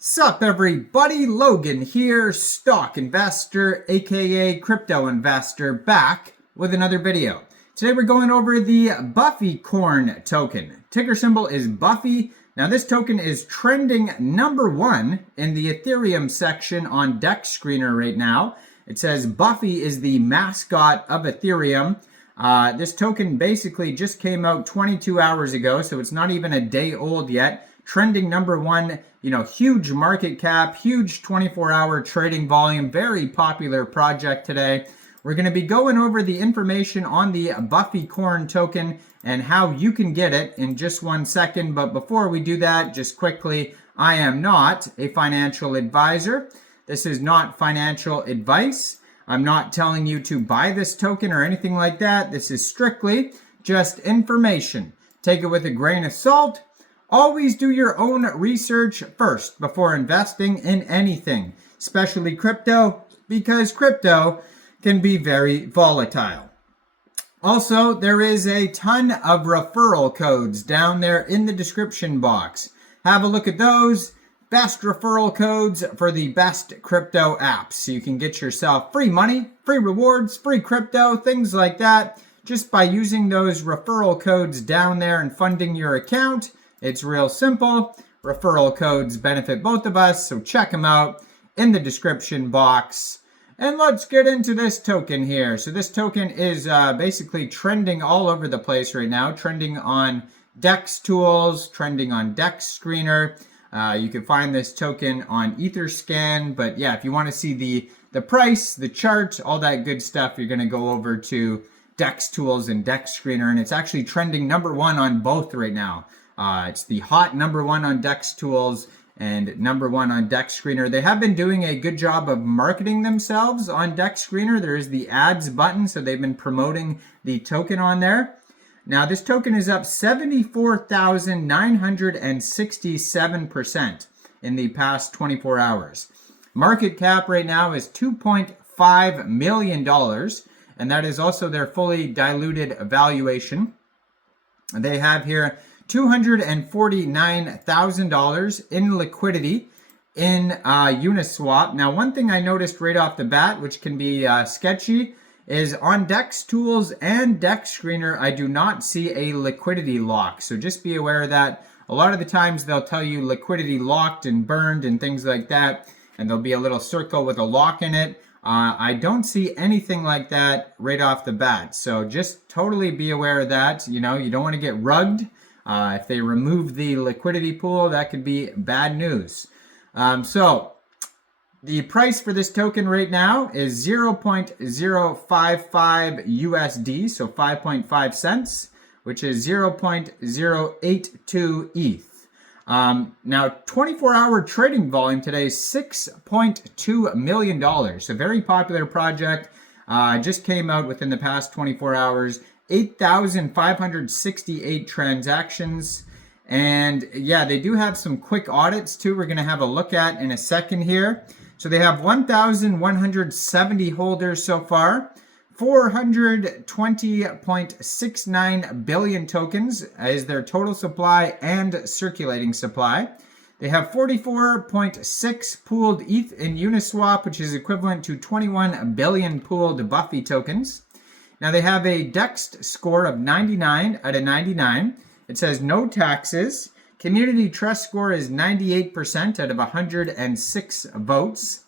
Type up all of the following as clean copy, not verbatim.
Sup everybody, Logan here, stock investor, aka crypto investor, back with another video. Today we're going over the Bufficorn token. Ticker symbol is Buffi. Now this token is trending #1 in the Ethereum section on DEX Screener right now. It says Buffi is the mascot of Ethereum. This token basically just came out 22 hours ago, so it's not even a day old yet. Trending #1, huge market cap, huge 24-hour trading volume, very popular project today. We're going to be going over the information on the Bufficorn token and how you can get it in just 1 second. But before we do that, just quickly, I am not a financial advisor. This is not financial advice. I'm not telling you to buy this token or anything like that. This is strictly just information. Take it with a grain of salt. Always do your own research first before investing in anything, especially crypto, because crypto can be very volatile. Also, there is a ton of referral codes down there in the description box. Have a look at those. Best referral codes for the best crypto apps. So you can get yourself free money, free rewards, free crypto, things like that, just by using those referral codes down there and funding your account. It's real simple. Referral codes benefit both of us, so check them out in the description box. And let's get into this token here. So this token is basically trending all over the place right now, trending on DEX tools, trending on DEX Screener. You can find this token on Etherscan, but yeah, if you want to see the price, the chart, all that good stuff, you're going to go over to DEX tools and DEX Screener, and it's actually trending #1 on both right now. It's the hot #1 on DEX tools and #1 on DEX Screener. They have been doing a good job of marketing themselves on DEX Screener. There is the ads button, so they've been promoting the token on there. Now this token is up 74,967% in the past 24 hours. Market cap right now is $2.5 million, and that is also their fully diluted valuation. They have here $249,000 in liquidity in Uniswap. Now, one thing I noticed right off the bat, which can be sketchy, is on DEX Tools and DEX Screener, I do not see a liquidity lock. So just be aware of that. A lot of the times they'll tell you liquidity locked and burned and things like that, and there'll be a little circle with a lock in it. I don't see anything like that right off the bat. So just totally be aware of that. You don't want to get rugged. If they remove the liquidity pool, that could be bad news. So the price for this token right now is 0.055 USD, so 5.5 cents, which is 0.082 ETH. Now, 24-hour trading volume today is $6.2 million. So very popular project. Just came out within the past 24 hours. 8,568 transactions. And yeah, they do have some quick audits too we're going to have a look at in a second here. So they have 1,170 holders so far. 420.69 billion tokens is their total supply and circulating supply. They have 44.6 pooled ETH in Uniswap, which is equivalent to 21 billion pooled Buffi tokens. Now they have a DEX score of 99 out of 99. It says no taxes. Community trust score is 98% out of 106 votes.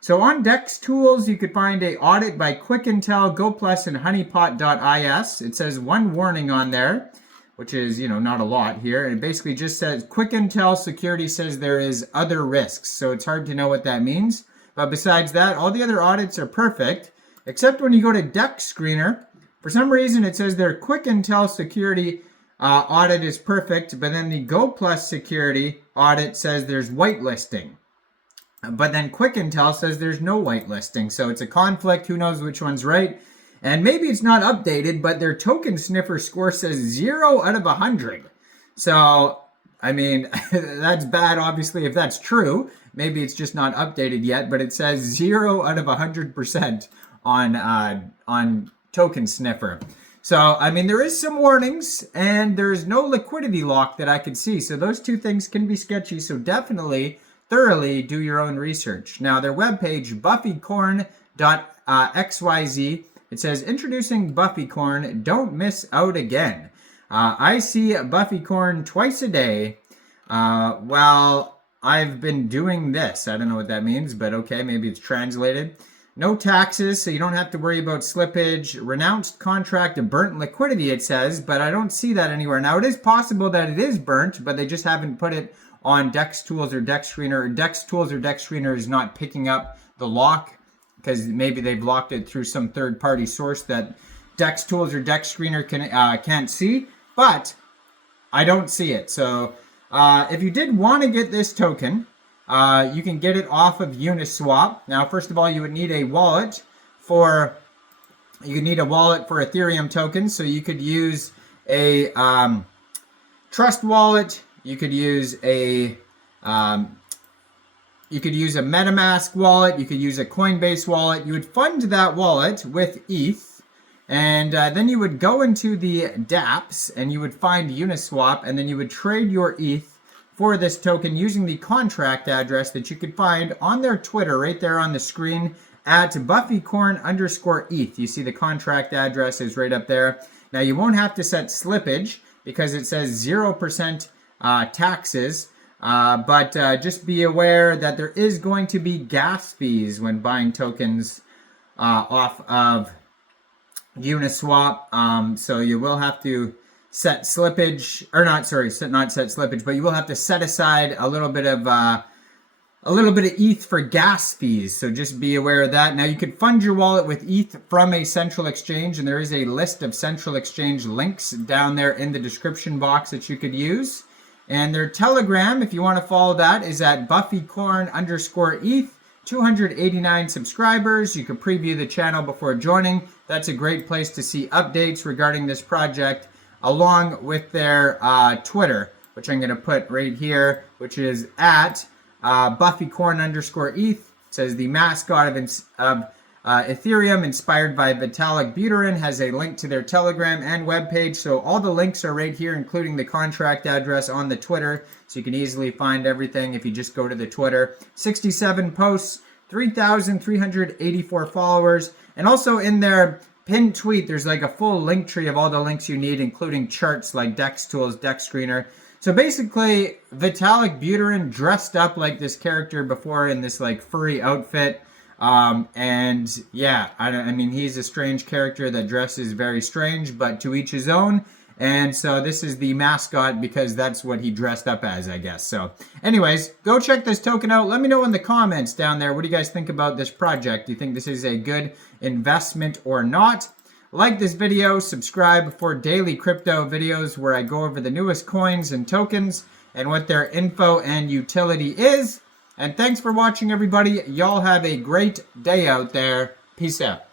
So on DEX tools, you could find a audit by Quick Intel, GoPlus, and honeypot.is. It says one warning on there, which is, not a lot here. It basically just says Quick Intel security says there is other risks. So it's hard to know what that means. But besides that, all the other audits are perfect. Except when you go to DEX Screener, for some reason it says their Quick Intel security audit is perfect, but then the GoPlus security audit says there's whitelisting. But then Quick Intel says there's no whitelisting, so it's a conflict. Who knows which one's right? And maybe it's not updated, but their token sniffer score says 0 out of 100. So, I mean, that's bad, obviously, if that's true. Maybe it's just not updated yet, but it says 0 out of 100%. On token sniffer. So, I mean, there is some warnings and there's no liquidity lock that I could see. So those two things can be sketchy. So definitely thoroughly do your own research. Now, their webpage, bufficorn.xyz, it says, introducing Bufficorn, don't miss out again. I see Bufficorn twice a day while I've been doing this. I don't know what that means, but okay, maybe it's translated. No taxes, so you don't have to worry about slippage. Renounced contract of burnt liquidity, it says, but I don't see that anywhere. Now, it is possible that it is burnt, but they just haven't put it on DEX Tools or DEX Screener. DEX Tools or DEX Screener is not picking up the lock because maybe they've locked it through some third-party source that DEX Tools or DEX Screener can't see, but I don't see it. So if you did want to get this token, you can get it off of Uniswap. Now, first of all, you would need a wallet for Ethereum tokens. So you could use a Trust wallet. You could use a MetaMask wallet. You could use a Coinbase wallet. You would fund that wallet with ETH, and then you would go into the dApps and you would find Uniswap, and then you would trade your ETH for this token using the contract address that you could find on their Twitter right there on the screen at Bufficorn_ETH. You see the contract address is right up there. Now, you won't have to set slippage because it says 0% taxes, but just be aware that there is going to be gas fees when buying tokens off of Uniswap. So you will have to set slippage, or not set slippage, but you will have to set aside a little bit of ETH for gas fees. So just be aware of that. Now, you could fund your wallet with ETH from a central exchange, and there is a list of central exchange links down there in the description box that you could use. And their Telegram, if you want to follow that, is at Bufficorn_ETH. 289 subscribers. You can preview the channel before joining. That's a great place to see updates regarding this project, along with their Twitter, which I'm going to put right here, which is at Bufficorn_ETH. It says the mascot of Ethereum, inspired by Vitalik Buterin, has a link to their Telegram and webpage. So all the links are right here, including the contract address on the Twitter. So you can easily find everything if you just go to the Twitter. 67 posts, 3,384 followers, and also in their pinned tweet, there's like a full link tree of all the links you need, including charts like DEX Tools, DEX Screener. So basically, Vitalik Buterin dressed up like this character before in this like furry outfit. And yeah, I mean, he's a strange character that dresses very strange, but to each his own. And so this is the mascot because that's what he dressed up as, I guess. So anyways, go check this token out. Let me know in the comments down there. What do you guys think about this project? Do you think this is a good investment or not? Like this video, subscribe for daily crypto videos where I go over the newest coins and tokens and what their info and utility is. And thanks for watching, everybody. Y'all have a great day out there. Peace out.